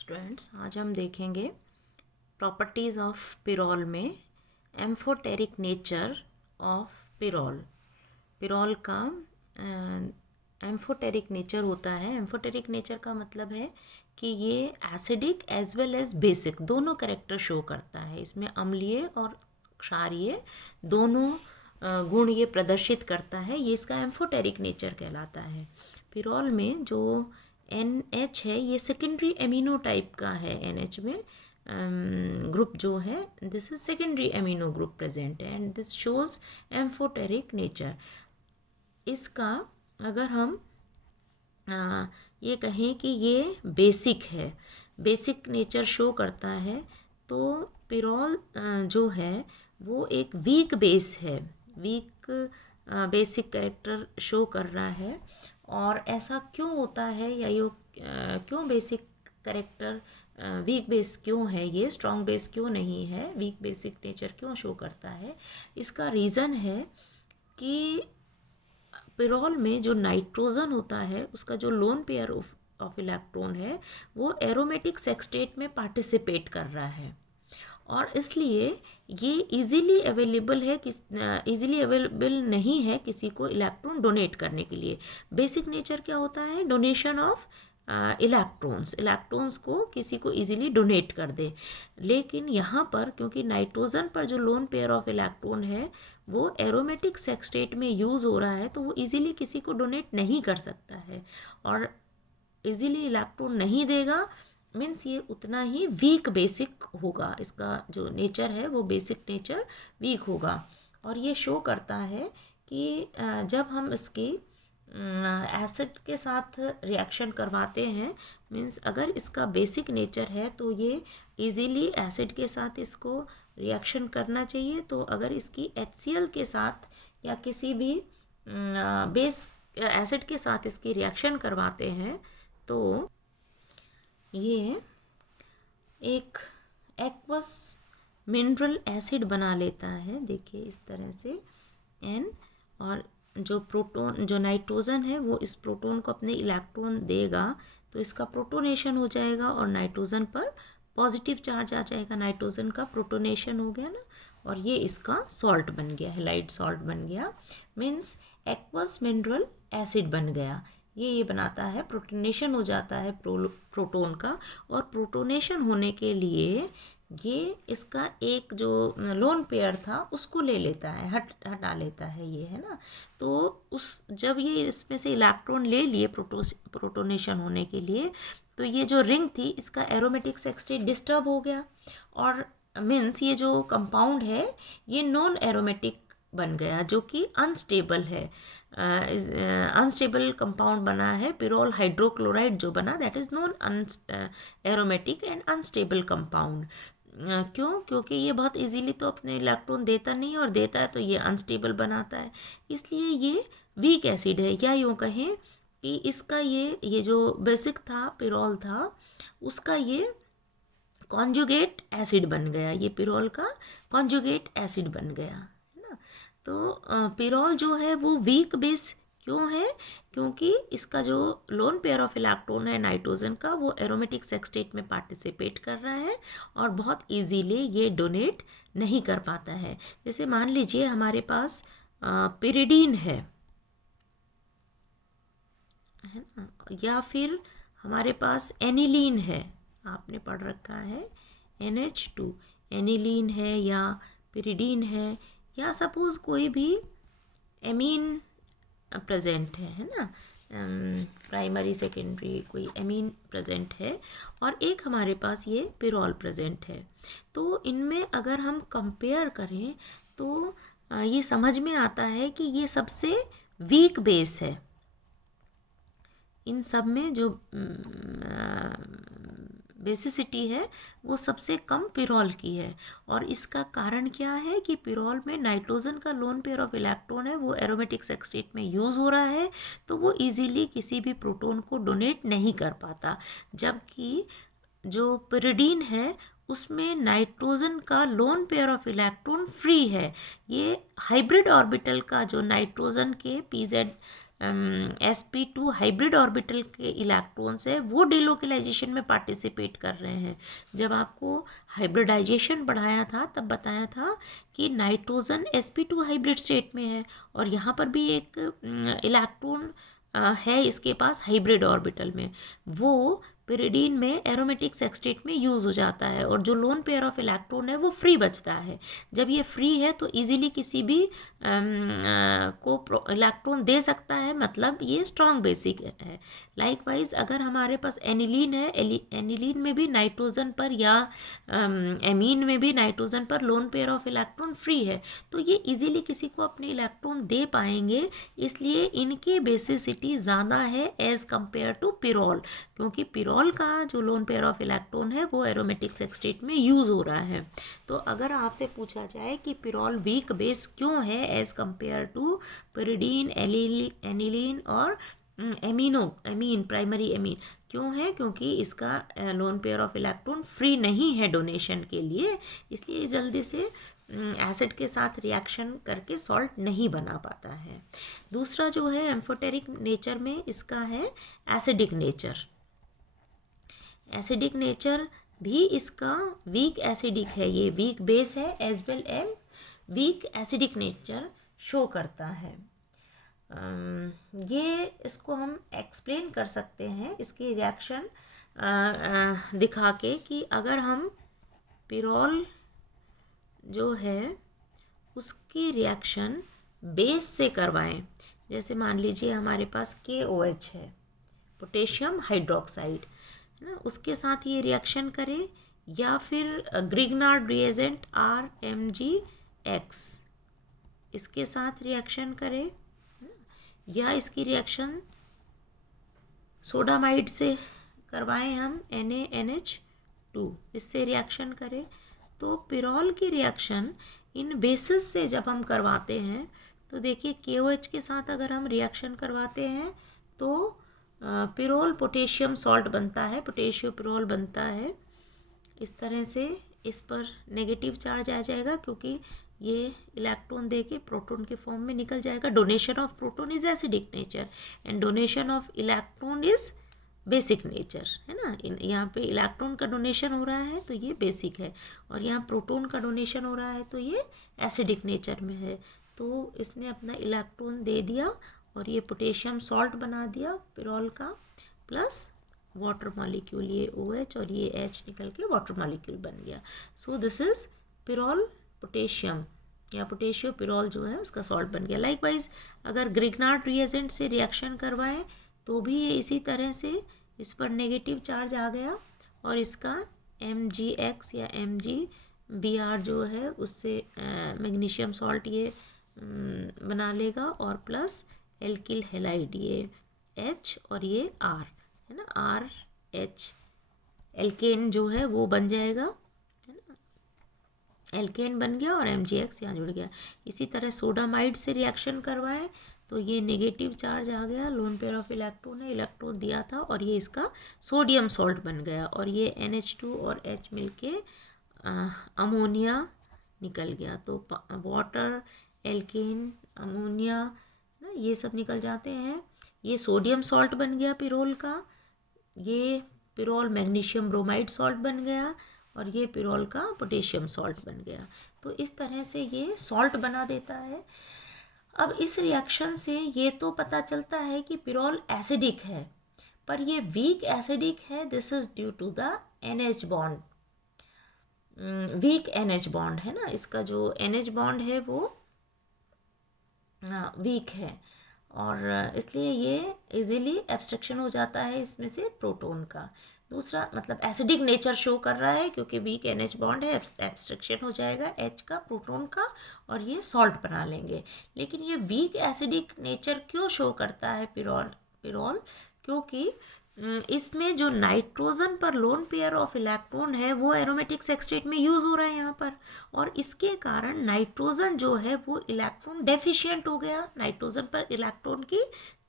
Students, आज हम देखेंगे प्रॉपर्टीज़ ऑफ पिरोल में amphoteric nature of pyrrole. Pyrrole का एम्फोटेरिक नेचर होता है। एम्फोटेरिक नेचर का मतलब है कि ये acidic as well as basic दोनों कैरेक्टर शो करता है। इसमें अम्लीय और क्षारीय दोनों गुण ये प्रदर्शित करता है। ये इसका एम्फोटेरिक नेचर कहलाता है। पिरोल में जो NH है ये सेकेंडरी एमिनो टाइप का है। NH में ग्रुप जो है this is secondary amino group present है and this shows amphoteric nature. इसका अगर हम ये कहें कि ये बेसिक है, बेसिक नेचर शो करता है, तो पिरोल जो है वो एक वीक बेस है, वीक बेसिक कैरेक्टर शो कर रहा है। और ऐसा क्यों होता है या ये क्यों बेसिक कैरेक्टर वीक बेस क्यों है, ये स्ट्रॉन्ग बेस क्यों नहीं है, वीक बेसिक नेचर क्यों शो करता है? इसका रीज़न है कि पिरोल में जो नाइट्रोजन होता है उसका जो लोन पेयर ऑफ इलेक्ट्रॉन है वो एरोमेटिक सेक्सटेट में पार्टिसिपेट कर रहा है और इसलिए ये इजीली अवेलेबल है, इजीली अवेलेबल नहीं है किसी को इलेक्ट्रॉन डोनेट करने के लिए। बेसिक नेचर क्या होता है? डोनेशन ऑफ इलेक्ट्रॉन्स को किसी को इजीली डोनेट कर दे। लेकिन यहाँ पर क्योंकि नाइट्रोजन पर जो लोन पेयर ऑफ इलेक्ट्रॉन है वो एरोमेटिक सेक्सटेट में यूज़ हो रहा है, तो वो इजीली किसी को डोनेट नहीं कर सकता है और इजीली इलेक्ट्रॉन नहीं देगा। मीन्स ये उतना ही वीक बेसिक होगा, इसका जो नेचर है वो बेसिक नेचर वीक होगा। और ये शो करता है कि जब हम इसकी एसिड के साथ रिएक्शन करवाते हैं, मीन्स अगर इसका बेसिक नेचर है तो ये इजीली एसिड के साथ इसको रिएक्शन करना चाहिए। तो अगर इसकी HCl के साथ या किसी भी बेस एसिड के साथ इसकी रिएक्शन करवाते हैं तो ये एक एक्वस मिनरल एसिड बना लेता है। देखिए इस तरह से N, और जो प्रोटोन जो नाइट्रोजन है वो इस प्रोटोन को अपने इलेक्ट्रॉन देगा तो इसका प्रोटोनेशन हो जाएगा और नाइट्रोजन पर पॉजिटिव चार्ज आ जाएगा। नाइट्रोजन का प्रोटोनेशन हो गया ना, और ये इसका सॉल्ट बन गया, हैलाइड सॉल्ट बन गया, मीन्स एक्वस मिनरल एसिड बन गया। ये बनाता है, प्रोटोनेशन हो जाता है प्रोटोन का, और प्रोटोनेशन होने के लिए ये इसका एक जो लोन पेयर था उसको ले लेता है, हटा लेता है ये, है ना। तो उस जब ये इसमें से इलेक्ट्रॉन ले लिए प्रोटोनेशन होने के लिए, तो ये जो रिंग थी इसका एरोमेटिक सेक्सटेट डिस्टर्ब हो गया और मीन्स ये जो कंपाउंड है ये नॉन एरोमेटिक बन गया, जो कि अनस्टेबल है। अनस्टेबल कंपाउंड बना है, पिरोल हाइड्रोक्लोराइड जो बना, that is non aromatic and unstable compound. क्यों? क्योंकि ये बहुत इजीली तो अपने इलेक्ट्रॉन देता नहीं, और देता है तो ये अनस्टेबल बनाता है, इसलिए ये वीक एसिड है। या यूँ कहें कि इसका ये जो बेसिक था, पिरोल था, उसका ये कॉन्जुगेट एसिड बन गया, ये पिरोल का कॉन्जुगेट एसिड बन गया, है ना। तो पिरोल जो है वो वीक बेस क्यों है? क्योंकि इसका जो लोन पेयर ऑफ इलेक्ट्रॉन है नाइट्रोजन का वो एरोमेटिक सेक्सटेट में पार्टिसिपेट कर रहा है और बहुत इजीली ये डोनेट नहीं कर पाता है। जैसे मान लीजिए हमारे पास पिरिडीन है ना, या फिर हमारे पास एनिलीन है, आपने पढ़ रखा है NH2, एनिलीन है या पिरिडीन है, या सपोज कोई भी एमीन प्रेजेंट है ना, प्राइमरी सेकेंडरी कोई एमीन प्रेजेंट है, और एक हमारे पास ये पिरोल प्रेजेंट है। तो इनमें अगर हम कंपेयर करें तो ये समझ में आता है कि ये सबसे वीक बेस है। इन सब में जो बेसिसिटी है वो सबसे कम पिरोल की है। और इसका कारण क्या है कि पिरोल में नाइट्रोजन का लोन पेयर ऑफ इलेक्ट्रॉन है वो एरोमेटिक सेक्सटेट में यूज़ हो रहा है, तो वो इजीली किसी भी प्रोटॉन को डोनेट नहीं कर पाता। जबकि जो पिरिडीन है उसमें नाइट्रोजन का lone pair of electron free है। ये हाइब्रिड ऑर्बिटल का जो नाइट्रोजन के पीजेड sp2 हाइब्रिड ऑर्बिटल के इलेक्ट्रॉन्स है वो डिलोकलाइजेशन में पार्टिसिपेट कर रहे हैं। जब आपको हाइब्रिडाइजेशन पढ़ाया था तब बताया था कि नाइट्रोजन sp2 हाइब्रिड स्टेट में है और यहाँ पर भी एक इलेक्ट्रॉन है इसके पास हाइब्रिड ऑर्बिटल में, वो पिरिडीन में एरोमेटिक सेक्सटेट में यूज़ हो जाता है और जो लोन पेयर ऑफ इलेक्ट्रॉन है वो फ्री बचता है। जब ये फ्री है तो इजीली किसी भी को इलेक्ट्रॉन दे सकता है, मतलब ये स्ट्रॉन्ग बेसिक है। लाइकवाइज अगर हमारे पास एनिलीन है, एनिलीन में भी नाइट्रोजन पर या एमीन में भी नाइट्रोजन पर lone pair of electron free है, तो ये इजीली किसी को अपने इलेक्ट्रॉन दे पाएंगे, इसलिए इनकी बेसिसिटी ज़्यादा है एज़ कम्पेयर टू पिरोल, क्योंकि पिरोल का जो लोन पेयर ऑफ इलेक्ट्रॉन है वो एरोमेटिक सेक्सटेट में यूज़ हो रहा है। तो अगर आपसे पूछा जाए कि पिरोल वीक बेस क्यों है as compare to pyridine, aniline और एमीन प्राइमरी एमीन क्यों है, क्योंकि इसका lone pair of electron free नहीं है डोनेशन के लिए, इसलिए जल्दी से एसिड के साथ रिएक्शन करके सॉल्ट नहीं बना पाता है। दूसरा जो है एम्फोटेरिक नेचर में इसका है एसिडिक नेचर। एसिडिक नेचर भी इसका वीक एसिडिक है, ये वीक बेस है as well as weak acidic nature show करता है। ये इसको हम एक्सप्लेन कर सकते हैं इसकी रिएक्शन दिखा के कि अगर हम पिरोल जो है उसकी रिएक्शन बेस से करवाएं, जैसे मान लीजिए हमारे पास KOH है, पोटेशियम हाइड्रोक्साइड है ना, उसके साथ ये रिएक्शन करें, या फिर ग्रिग्नार्ड रिएजेंट RMgX इसके साथ रिएक्शन करें, या इसकी रिएक्शन सोडामाइड से करवाएं हम NaNH2 इससे रिएक्शन करें, तो पिरोल की रिएक्शन इन बेसिस से जब हम करवाते हैं तो देखिए KOH के साथ अगर हम रिएक्शन करवाते हैं तो पिरोल पोटेशियम सॉल्ट बनता है, पोटेशियो पिरोल बनता है। इस तरह से इस पर नेगेटिव चार्ज आ जाएगा क्योंकि ये इलेक्ट्रॉन दे के प्रोटॉन के फॉर्म में निकल जाएगा। Donation of proton is acidic nature and donation of electron is basic nature, है ना। यहाँ पे इलेक्ट्रॉन का डोनेशन हो रहा है तो ये बेसिक है, और यहाँ प्रोटॉन का डोनेशन हो रहा है तो ये एसिडिक नेचर में है। तो इसने अपना इलेक्ट्रॉन दे दिया और ये पोटेशियम सॉल्ट बना दिया पिरोल का, प्लस वाटर मॉलिक्यूल, ये OH और ये H निकल के वाटर मॉलिक्यूल बन गया। So this is pyrrole potassium या पोटेशियो पिरोल जो है उसका सॉल्ट बन गया। लाइकवाइज अगर ग्रिग्नार्ड रिएजेंट से रिएक्शन करवाएं तो भी ये इसी तरह से इस पर नेगेटिव चार्ज आ गया और इसका MgX या MgBr जो है उससे मैग्नीशियम सॉल्ट ये बना लेगा, और प्लस एल्किल हैलाइड ये H और ये R है ना, RH एल्केन जो है वो बन जाएगा, है ना, एल्केन बन गया और MgX यहाँ जुड़ गया। इसी तरह सोडामाइड से रिएक्शन करवाएं तो ये नेगेटिव चार्ज आ गया, लोन पेयर ऑफ इलेक्ट्रॉन है, इलेक्ट्रॉन दिया था और ये इसका सोडियम सॉल्ट बन गया, और ये NH2 और H मिलके अमोनिया निकल गया। तो वाटर, एल्केन, अमोनिया ना ये सब निकल जाते हैं। ये सोडियम सॉल्ट बन गया पिरोल का, ये पिरोल मैग्नीशियम ब्रोमाइड सॉल्ट बन गया, और ये पिरोल का पोटेशियम सॉल्ट बन गया। तो इस तरह से ये सॉल्ट बना देता है। अब इस रिएक्शन से ये तो पता चलता है कि पिरोल एसिडिक है, पर ये वीक एसिडिक है। This is due to the NH bond, week NH bond है ना, इसका जो NH बॉन्ड है वो वीक है, और इसलिए ये इजीली एब्स्ट्रक्शन हो जाता है इसमें से प्रोटॉन का। दूसरा मतलब एसिडिक नेचर शो कर रहा है क्योंकि वीक NH बॉन्ड है, एब्स्ट्रक्शन हो जाएगा H का, प्रोटॉन का, और ये सॉल्ट बना लेंगे। लेकिन ये वीक एसिडिक नेचर क्यों शो करता है पिरोल, क्योंकि इसमें जो नाइट्रोजन पर लोन पेयर ऑफ इलेक्ट्रॉन है वो एरोमेटिक सेक्सटेट में यूज़ हो रहा है यहाँ पर, और इसके कारण नाइट्रोजन जो है वो इलेक्ट्रॉन डेफिशिएंट हो गया। नाइट्रोजन पर इलेक्ट्रॉन की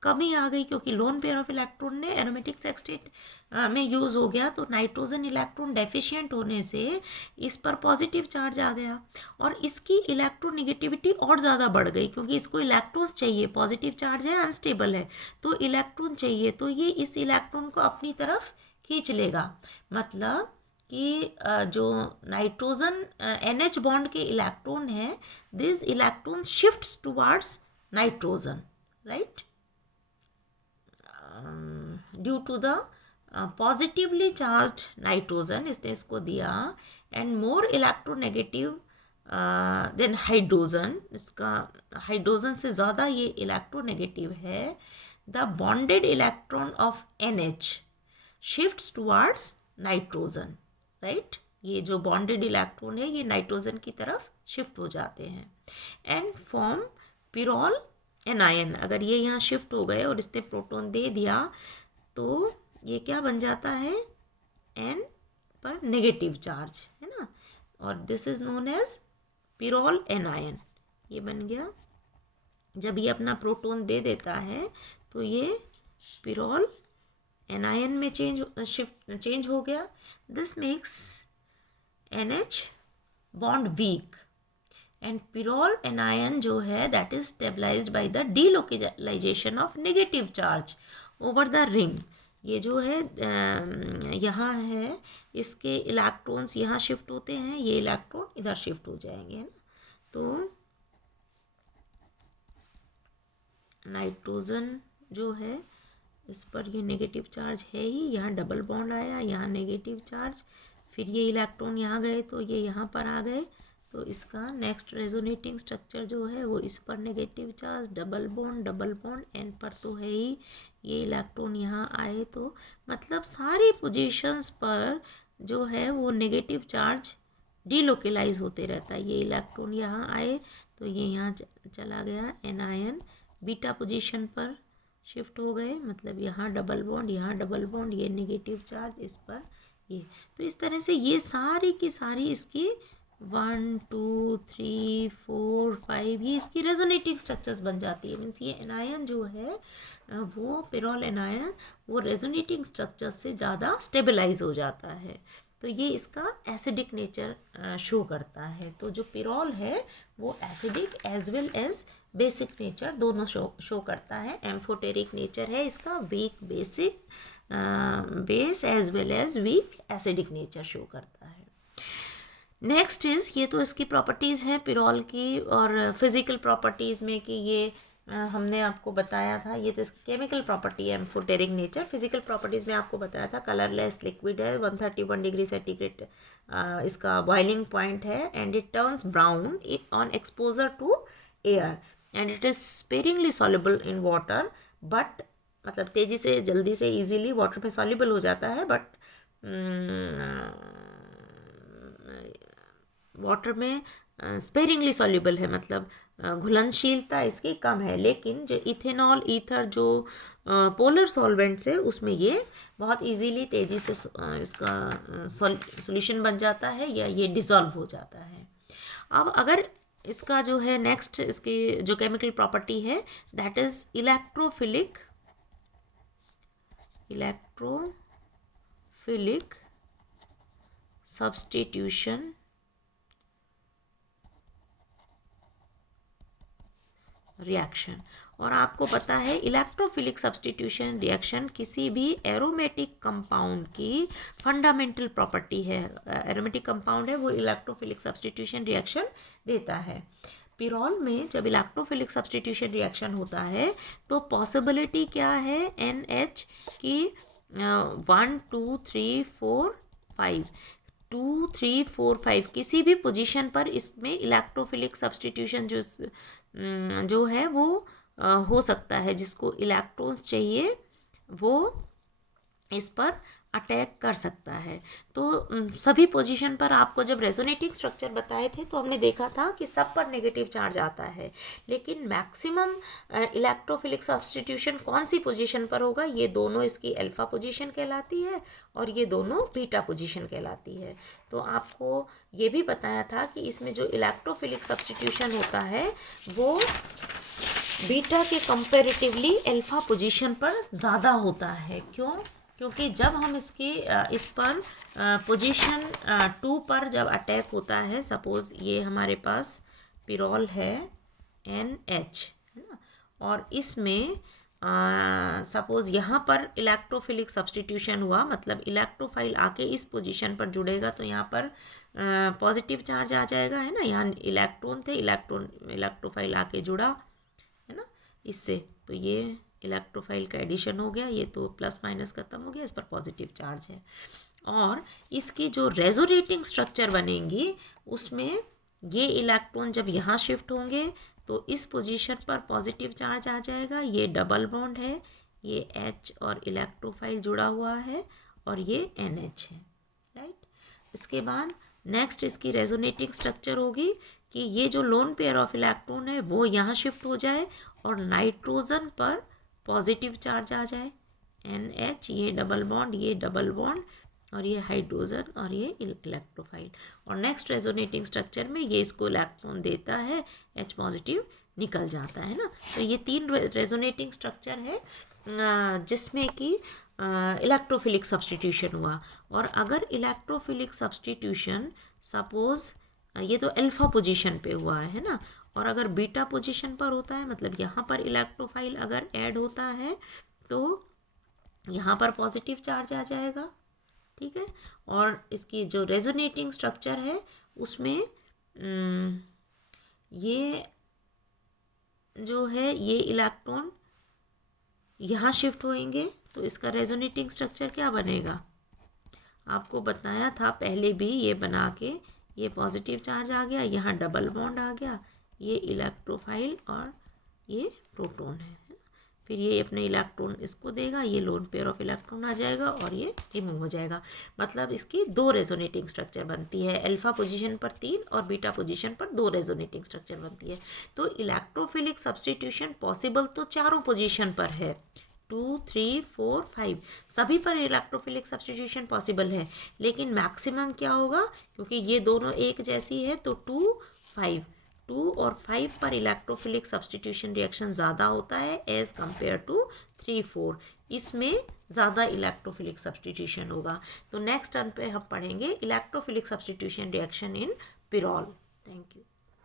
कमी आ गई, क्योंकि लोन पेयर ऑफ इलेक्ट्रॉन ने एरोमेटिक सेक्सटेट में यूज़ हो गया, तो नाइट्रोजन इलेक्ट्रॉन डेफिशिएंट होने से इस पर पॉजिटिव चार्ज आ गया और इसकी इलेक्ट्रोनेगेटिविटी और ज़्यादा बढ़ गई, क्योंकि इसको इलेक्ट्रॉन्स चाहिए, पॉजिटिव चार्ज है, अनस्टेबल है, तो इलेक्ट्रॉन चाहिए, तो ये इस इलेक्ट्रॉन को अपनी तरफ खींच लेगा। मतलब कि जो नाइट्रोजन NH बॉन्ड के इलेक्ट्रॉन है, this electron shifts towards nitrogen, right, due to the positively charged nitrogen, इसने इसको दिया, and more electronegative than hydrogen, इसका हाइड्रोजन से ज़्यादा ये इलेक्ट्रोनेगेटिव है। The bonded electron of NH shifts towards nitrogen, right, ये जो बॉन्डेड इलेक्ट्रॉन है ये नाइट्रोजन की तरफ शिफ्ट हो जाते हैं एंड फॉर्म पिरोल एनायन। अगर ये यहाँ शिफ्ट हो गए और इसने प्रोटॉन दे दिया तो ये क्या बन जाता है, N पर नेगेटिव चार्ज, है ना, और this is known as pyrrole anion, ये बन गया। जब ये अपना प्रोटॉन दे देता है तो ये पिरोल एनायन में चेंज हो गया। This makes NH bond weak and pyrrole anion जो है that is stabilised by the delocalisation of negative charge over the ring. ये जो है यहाँ है, इसके इलेक्ट्रॉन्स यहाँ शिफ्ट होते हैं, ये इलेक्ट्रॉन इधर शिफ्ट हो जाएंगे, है ना। तो नाइट्रोजन जो है इस पर ये नेगेटिव चार्ज है ही, यहाँ डबल बॉन्ड आया, यहाँ नेगेटिव चार्ज, फिर ये इलेक्ट्रॉन यहाँ गए तो ये यहाँ पर आ गए, तो इसका नेक्स्ट रेजोनेटिंग स्ट्रक्चर जो है वो इस पर negative charge, double bond and पर तो है ही, ये इलेक्ट्रॉन यहाँ आए, तो मतलब सारी पोजीशंस पर जो है वो नेगेटिव चार्ज डीलोकेलाइज होते रहता है। ये इलेक्ट्रॉन यहाँ आए तो ये यहाँ चला गया, एनायन बीटा पोजीशन पर शिफ्ट हो गए, मतलब यहाँ डबल बॉन्ड, यहाँ डबल बॉन्ड, ये नेगेटिव चार्ज इस पर, ये तो इस तरह से ये सारी की सारी इसकी 1 2 3 4 5 ये इसकी रेजोनेटिंग स्ट्रक्चर्स बन जाती है। मीन्स ये एनायन जो है वो पिरोल एनायन वो रेजोनेटिंग स्ट्रक्चर से ज़्यादा स्टेबलाइज हो जाता है, तो ये इसका एसिडिक नेचर शो करता है। तो जो पिरोल है वो acidic as well as basic nature दोनों शो करता है। एम्फोटेरिक नेचर है इसका, week basic base as well as weak acidic nature show करता है। नेक्स्ट इज़, ये तो इसकी प्रॉपर्टीज़ हैं पिरोल की, और फिज़िकल प्रॉपर्टीज़ में कि ये हमने आपको बताया था, ये तो इसकी केमिकल प्रॉपर्टी है एम्फोटेरिक नेचर। फिजिकल प्रॉपर्टीज़ में आपको बताया था कलरलेस लिक्विड है, 131 डिग्री सेंटीग्रेड इसका बॉइलिंग पॉइंट है, and it turns brown on exposure to air and it is sparingly soluble in water, but मतलब तेज़ी से जल्दी से इजीली वाटर में सॉल्युबल हो जाता है, बट वाटर में स्पेरिंगली सॉल्युबल है, मतलब घुलनशीलता इसकी कम है। लेकिन जो इथेनॉल ईथर जो पोलर सॉल्वेंट्स है उसमें ये बहुत इजीली तेज़ी से इसका सॉल्यूशन बन जाता है या ये डिज़ोल्व हो जाता है। अब अगर इसका जो है नेक्स्ट इसकी जो केमिकल प्रॉपर्टी है that is electrophilic substitution reaction. और आपको पता है इलेक्ट्रोफिलिक सब्स्टिट्यूशन रिएक्शन किसी भी एरोमेटिक कंपाउंड की फंडामेंटल प्रॉपर्टी है। एरोमेटिक कंपाउंड है वो इलेक्ट्रोफिलिक सब्स्टिट्यूशन रिएक्शन देता है। पिरोल में जब इलेक्ट्रोफिलिक सब्स्टिट्यूशन रिएक्शन होता है तो पॉसिबिलिटी क्या है, NH की 1 2 3 4 5 2 3 4 5 किसी भी पोजीशन पर इसमें इलेक्ट्रोफिलिक सब्स्टिट्यूशन जो है वो हो सकता है। जिसको इलेक्ट्रॉन्स चाहिए वो इस पर अटैक कर सकता है। तो सभी पोजीशन पर आपको जब रेजोनेटिंग स्ट्रक्चर बताए थे तो हमने देखा था कि सब पर नेगेटिव चार्ज आता है, लेकिन मैक्सिमम इलेक्ट्रोफिलिक सब्स्टिट्यूशन कौन सी पोजीशन पर होगा, ये दोनों इसकी अल्फा पोजीशन कहलाती है और ये दोनों बीटा पोजीशन कहलाती है। तो आपको ये भी बताया था कि इसमें जो इलेक्ट्रोफिलिक सब्स्टिट्यूशन होता है वो बीटा के कंपैरेटिवली अल्फा पोजीशन पर ज़्यादा होता है। क्यों? क्योंकि जब हम इस पर पोजीशन 2 पर जब अटैक होता है, सपोज़ ये हमारे पास पिरोल है NH, है ना, और इसमें सपोज़ यहाँ पर इलेक्ट्रोफिलिक सब्स्टिट्यूशन हुआ, मतलब इलेक्ट्रोफाइल आके इस पोजीशन पर जुड़ेगा तो यहाँ पर पॉजिटिव चार्ज आ जाएगा, है ना। यहाँ इलेक्ट्रॉन थे, इलेक्ट्रोफाइल आके जुड़ा, है ना, इससे, तो ये इलेक्ट्रोफाइल का एडिशन हो गया, ये तो प्लस माइनस खत्म हो गया, इस पर पॉजिटिव चार्ज है। और इसकी जो रेजोनेटिंग स्ट्रक्चर बनेंगी उसमें ये इलेक्ट्रॉन जब यहाँ शिफ्ट होंगे तो इस पोजीशन पर पॉजिटिव चार्ज आ जाएगा, ये डबल बॉन्ड है, ये H और इलेक्ट्रोफाइल जुड़ा हुआ है और ये NH है, राइट। इसके बाद नेक्स्ट इसकी रेजोनेटिंग स्ट्रक्चर होगी कि ये जो लोन पेयर ऑफ इलेक्ट्रॉन है वो यहाँ शिफ्ट हो जाए और नाइट्रोजन पर पॉजिटिव चार्ज आ जाए, NH, ये डबल बॉन्ड और ये हाइड्रोजन और ये इलेक्ट्रोफाइल, और नेक्स्ट रेजोनेटिंग स्ट्रक्चर में ये इसको इलेक्ट्रॉन देता है, H पॉजिटिव निकल जाता है ना। तो ये 3 रेजोनेटिंग स्ट्रक्चर है जिसमें कि इलेक्ट्रोफिलिक सब्स्टिट्यूशन हुआ। और अगर इलेक्ट्रोफिलिक सब्स्टिट्यूशन सपोज़ ये तो अल्फा पोजीशन पे हुआ है ना, और अगर बीटा पोजीशन पर होता है, मतलब यहाँ पर इलेक्ट्रोफाइल अगर ऐड होता है तो यहाँ पर पॉजिटिव चार्ज आ जाएगा, ठीक है। और इसकी जो रेजोनेटिंग स्ट्रक्चर है उसमें ये जो है ये इलेक्ट्रॉन यहाँ शिफ्ट होएंगे तो इसका रेजोनेटिंग स्ट्रक्चर क्या बनेगा, आपको बताया था पहले भी, ये बना के ये पॉजिटिव चार्ज आ गया, यहाँ डबल बॉन्ड आ गया, ये इलेक्ट्रोफाइल और ये प्रोटॉन है, फिर ये अपने इलेक्ट्रॉन इसको देगा, ये लोन पेयर ऑफ इलेक्ट्रॉन आ जाएगा और ये रिमूव हो जाएगा। मतलब इसकी 2 रेजोनेटिंग स्ट्रक्चर बनती है, अल्फा पोजीशन पर 3 और बीटा पोजीशन पर 2 रेजोनेटिंग स्ट्रक्चर बनती है। तो इलेक्ट्रोफिलिक सब्स्टिट्यूशन पॉसिबल तो चारों पोजीशन पर है, 2, 3, 4, 5 सभी पर इलेक्ट्रोफिलिक सब्स्टिट्यूशन पॉसिबल है, लेकिन मैक्सिमम क्या होगा, क्योंकि ये दोनों एक जैसी है तो 2, 5 2 और 5 पर इलेक्ट्रोफिलिक सब्स्टिट्यूशन रिएक्शन ज़्यादा होता है एज़ कम्पेयर टू 3, 4, इसमें ज़्यादा इलेक्ट्रोफिलिक सब्स्टिट्यूशन होगा। तो नेक्स्ट टर्न पे हम पढ़ेंगे electrophilic substitution reaction in pyrrole. Thank you.